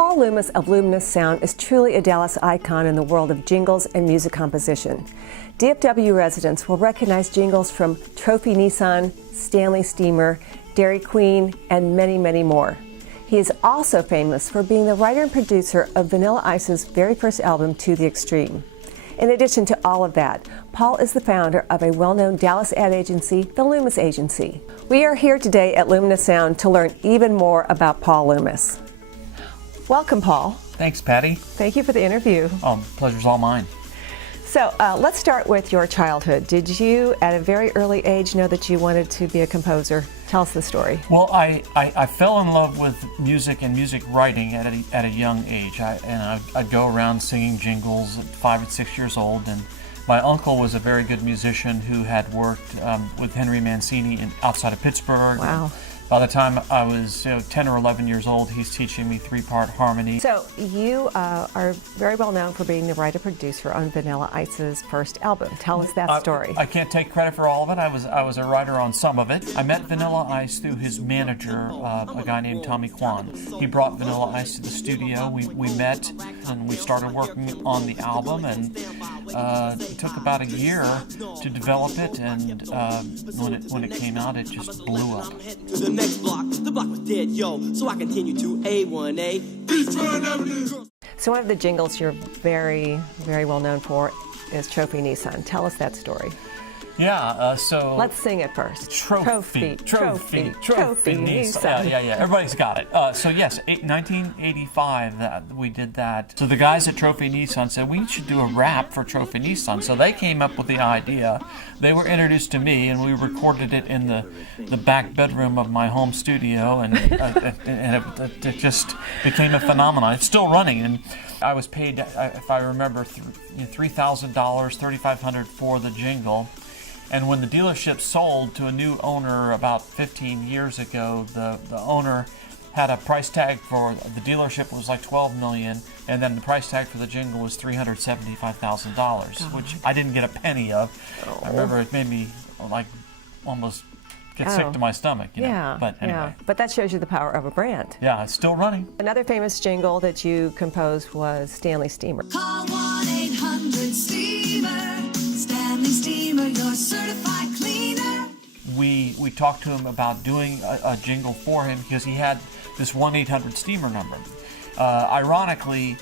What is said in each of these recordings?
Paul Loomis of Luminous Sound is truly a Dallas icon in the world of jingles and music composition. DFW residents will recognize jingles from Trophy Nissan, Stanley Steamer, Dairy Queen, and many, many more. He is also famous for being the writer and producer of Vanilla Ice's very first album, To the Extreme. In addition to all of that, Paul is the founder of a well-known Dallas ad agency, the Loomis Agency. We are here today at Luminous Sound to learn even more about Paul Loomis. Welcome, Paul. Thanks, Patty. Thank you for the interview. Oh, pleasure's all mine. So let's start with your childhood. Did you, at a very early age, know that you wanted to be a composer? Tell us the story. Well, I fell in love with music and music writing at a young age. I'd go around singing jingles at 5 and 6 years old, and my uncle was a very good musician who had worked with Henry Mancini outside of Pittsburgh. Wow. By the time I was 10 or 11 years old, he's teaching me 3-part harmony. So you are very well known for being the writer-producer on Vanilla Ice's first album. Tell us that story. I can't take credit for all of it. I was a writer on some of it. I met Vanilla Ice through his manager, a guy named Tommy Kwan. He brought Vanilla Ice to the studio. We met and we started working on the album, and it took about a year to develop it, and when it came out, it just blew up. Next block, the block was dead, yo, so I continue to A1A. So one of the jingles you're very, very well known for is Trophy Nissan. Tell us that story. Yeah, so... Let's sing it first. Trophy Nissan. Yeah, everybody's got it. So yes, 1985, we did that. So the guys at Trophy Nissan said, we should do a rap for Trophy Nissan. So they came up with the idea. They were introduced to me, and we recorded it in the back bedroom of my home studio, and it just became a phenomenon. It's still running, and I was paid, if I remember, $3,000, $3,500 for the jingle. And when the dealership sold to a new owner about 15 years ago, the owner had a price tag for the dealership was like $12 million, and then the price tag for the jingle was $375,000, which I didn't get a penny of. I remember it made me like almost get sick to my stomach. You know? But anyway. Yeah. But that shows you the power of a brand. Yeah, it's still running. Another famous jingle that you composed was Stanley Steamer. Call 1-800-STEAMER. Stanley Steamer, your certified cleaner. We talked to him about doing a jingle for him because he had this 1-800-STEAMER number. Ironically,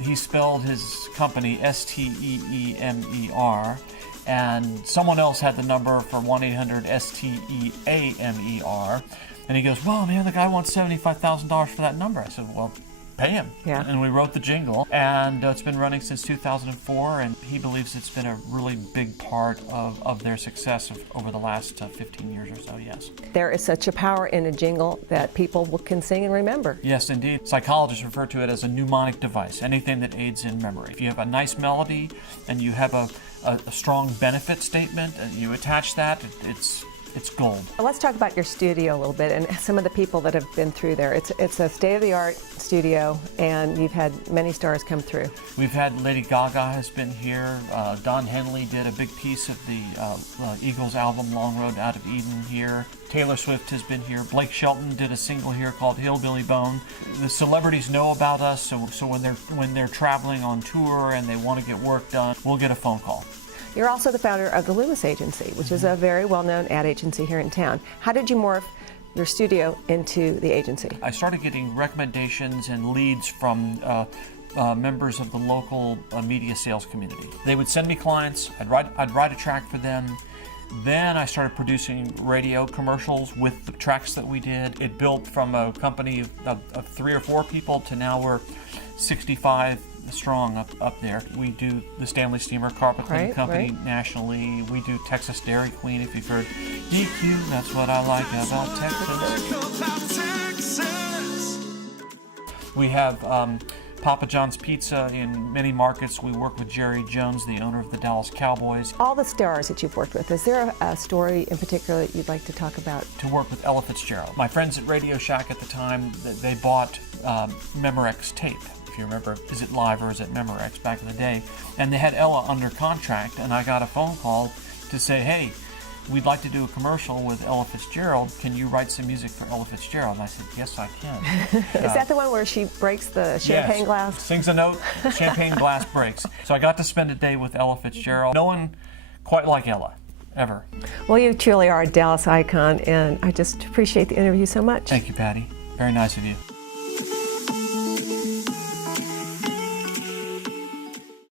he spelled his company Steemer, and someone else had the number for 1-800-STEAMER. And he goes, well, man, the guy wants $75,000 for that number. I said, well, pay him. Yeah. And we wrote the jingle, and it's been running since 2004, and he believes it's been a really big part of their success over the last 15 years or so, yes. There is such a power in a jingle that people can sing and remember. Yes, indeed. Psychologists refer to it as a mnemonic device, anything that aids in memory. If you have a nice melody and you have a strong benefit statement and you attach that, it's gold. Let's talk about your studio a little bit and some of the people that have been through there. It's a state-of-the-art studio, and you've had many stars come through. We've had Lady Gaga has been here. Don Henley did a big piece of the Eagles album Long Road Out of Eden here. Taylor Swift has been here. Blake Shelton did a single here called Hillbilly Bone. The celebrities know about us, so when they're traveling on tour and they want to get work done, we'll get a phone call. You're also the founder of the Loomis Agency, which is a very well-known ad agency here in town. How did you morph your studio into the agency? I started getting recommendations and leads from members of the local media sales community. They would send me clients. I'd write a track for them. Then I started producing radio commercials with the tracks that we did. It built from a company of 3 or 4 people to now we're 65 strong up there. We do the Stanley Steamer Carpet Cleaning Company nationally. We do Texas Dairy Queen, if you've heard DQ, that's what I like about Texas. We have Papa John's Pizza in many markets. We work with Jerry Jones, the owner of the Dallas Cowboys. All the stars that you've worked with, is there a story in particular that you'd like to talk about? To work with Ella Fitzgerald. My friends at Radio Shack at the time, they bought Memorex tape. If you remember, is it Live or is it Memorex back in the day? And they had Ella under contract, and I got a phone call to say, hey, we'd like to do a commercial with Ella Fitzgerald. Can you write some music for Ella Fitzgerald? And I said, yes, I can. Is that the one where she breaks the champagne Yes. glass? Sings a note, champagne glass breaks. So I got to spend a day with Ella Fitzgerald. No one quite like Ella, ever. Well, you truly are a Dallas icon, and I just appreciate the interview so much. Thank you, Patty. Very nice of you.